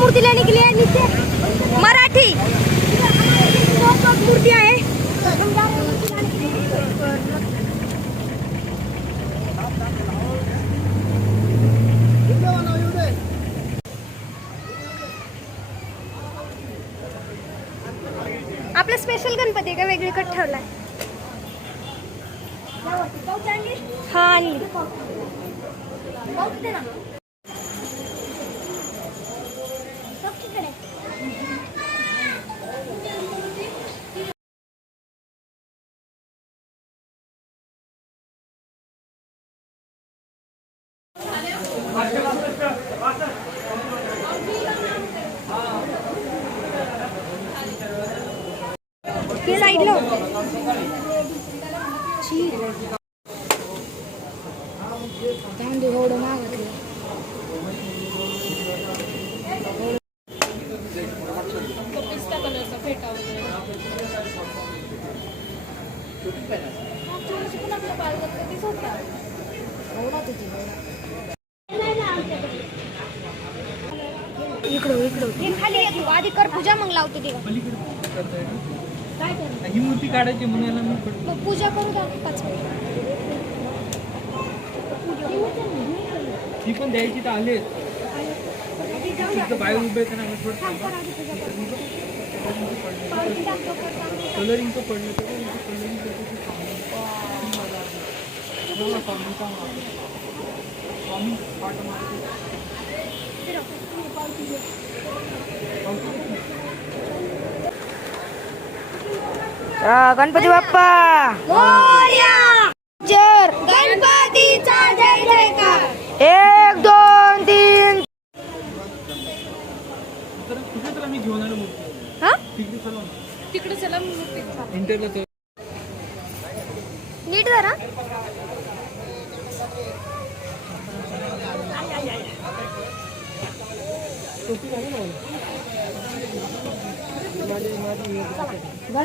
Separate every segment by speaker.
Speaker 1: मूर्तीला निघली आहे लिए नीचे मराठी. मूर्ती आहे. आपला स्पेशल गणपती का? वेगळी कट ठेवलाय. हा आणली. साईडला एवढं मागतलं इकडं इकडं. खाली येतो आधी कर पूजा मग लावते तिला
Speaker 2: ही मूर्ती काढायची म्हणून याला मी पड-
Speaker 1: मग पूजा करू द्या पाच मिनिट
Speaker 2: ही पण द्यायची तर आले तिथं बाहेर उभे ना आम्ही थोडं थांबा. कलरिंग तर पडलं तर कलरिंग पाठ मारते.
Speaker 3: गणपती बाप्पा.
Speaker 1: जर गणपतीचा जय जयकार.
Speaker 3: एक दोन तीन.
Speaker 2: तिकडे चला
Speaker 1: नीट जरा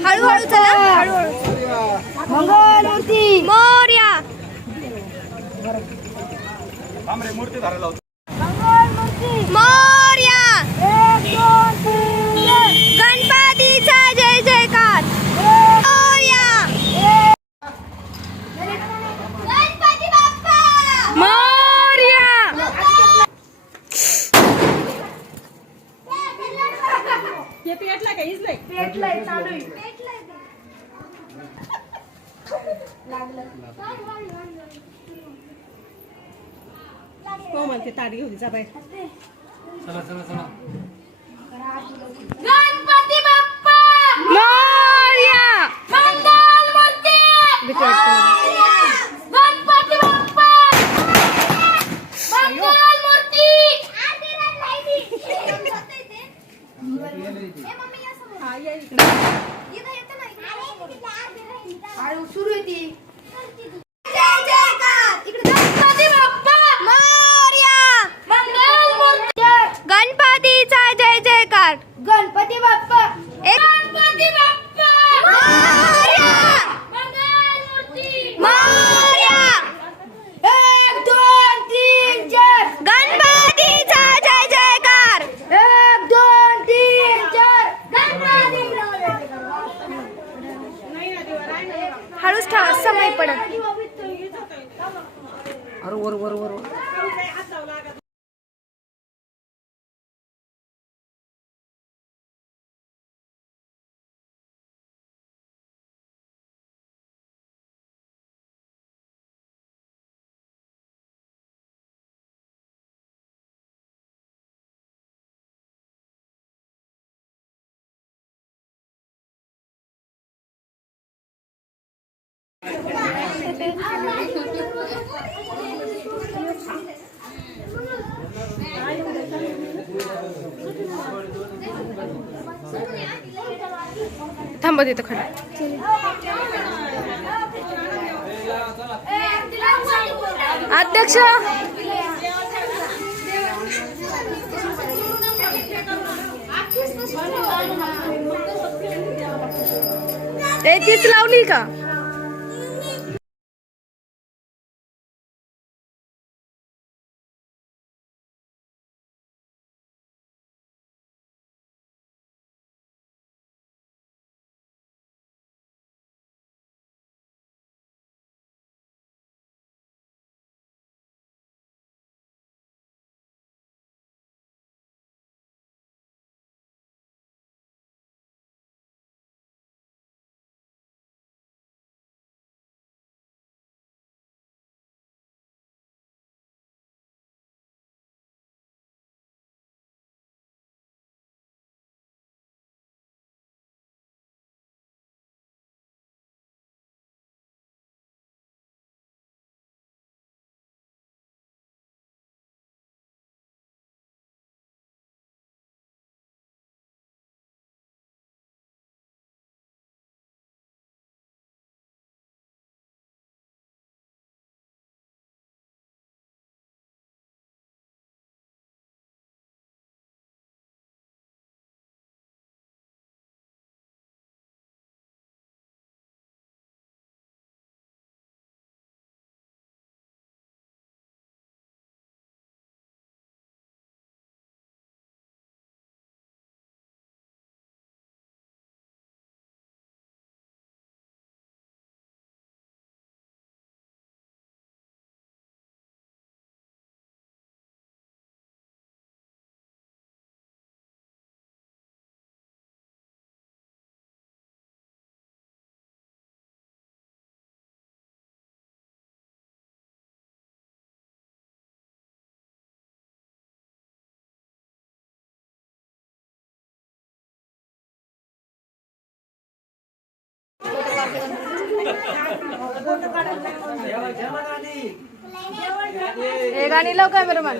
Speaker 1: हळूहळू चला. हळूहळू
Speaker 3: मंगल मूर्ती
Speaker 1: मोर्या मोर्या गणपतीचा जय जयकार मोरया. गणपती बाप्पा
Speaker 3: मोर्या
Speaker 4: हे पेटला का? इजलंय. हो म्हणते ताट घेऊन जा बाई
Speaker 2: चला चला चला.
Speaker 1: गणपती बाप्पा
Speaker 3: मोर्या
Speaker 1: मंगल मूर्ती गणपती बाप्पा मंगल मूर्ती सुरू येते जय जयकार इकडे गणपती बाप्पा मोरया गणपतीचा जय जयकार. गणपती बाप्पा एक गणपती बाप्पा मोरया मंगल मूर्ती मोरया एक दोन तीन चार गणपतीचा जय जयकार एक दोन तीन चार गणपती हळूच ठेवा समय पडत
Speaker 3: अरे वर वर वर वर. थांब तिथं खडा. अध्यक्ष! ए तीच लावली का?
Speaker 1: हे गाणी लाव कॅमेरामॅन